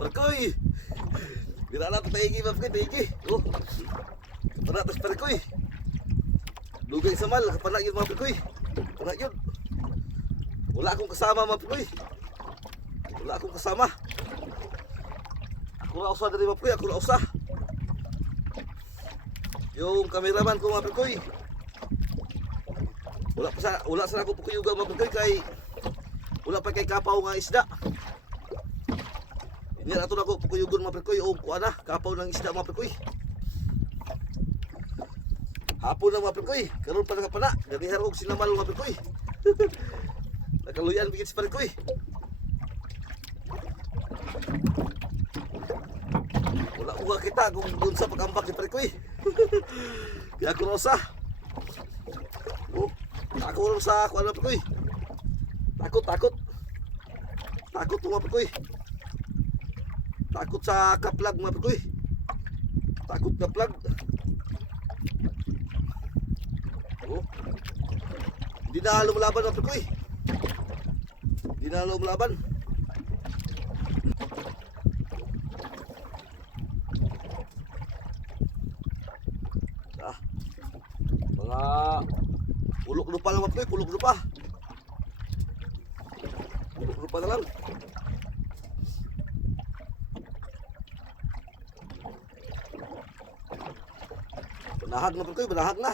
Perkoy. Bila na taigi Perkoy, taigi. Oh. Pana tas Perkoy. Lugay sa mal, kapana yun mga Perkoy. Pana yun. Wala akong kasama mga Perkoy. Wala akong kasama. Ako na usa dari mga Perkoy, ako na usa. Yung kameraman ko mga Perkoy. Wala sa ako pukuyuga mga Perkoy kay wala pa kay kapaw nga isda. Ini ato na ko pukuyugon mga Perkoy o kuana, kapaw ng isda mga Perkoy. Hapon na mga Perkoy, karon pa nakapana, ganihan og sinamal mga Perkoy. Nakaluyan bigit si Perkoy. Wala uga kita kung sa pagambak ni Perkoy. Kaya ako rosa. Oh, ako rosa ako ano Perkoy. Takot mga Perkoy. Takot sa kaplag mga Perkoy. Takot kaplag. Oh. Hindi na lumalaban mga Perkoy. Hindi na lumalaban. Mga pulok lupa lang mga Perkoy, pulok lupa. Pulok lupa na lang. Banahag na Perkoy, banahag na.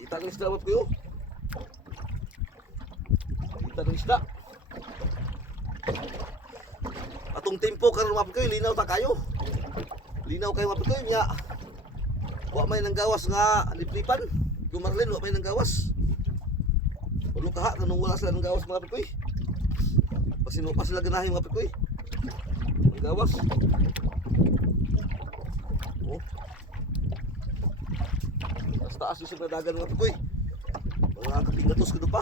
Kita ng isda mga Perkoy. Kita ng isda. Atong tempo karon mga Perkoy, linaw ta kayo. Linaw kayo mga Perkoy niya. Wa may nang gawas nga liplipan. Yung Marlin, wa may nang gawas. Ulo kaha, kanong wala sila nang gawas mga Perkoy. Pasinupa sila ganahin mga Perkoy. Nang gawas. Oh. Mas taas yung dagan mga Perkoy. Mga kapingatos ka pa.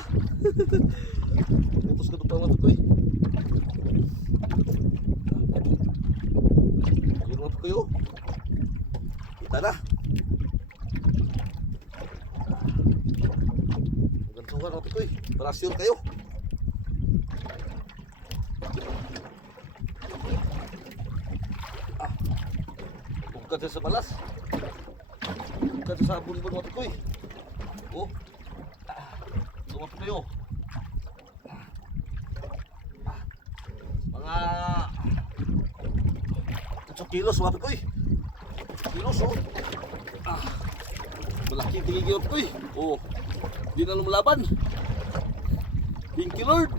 Kapingatos ka pa mga Perkoy. Yun mga Perkoy oh. Kita na. Gantungan mga Perkoy, para sure kayo. Bukan sa balas. Bukan sa sabon-sabon mga Perkoy. Oh. Mga Perkoy oh. Mga 8 kilos mga Perkoy. Kilos oh. Malaki tinggi mga Perkoy. Oh. Di na lumalaban. Thank you Lord.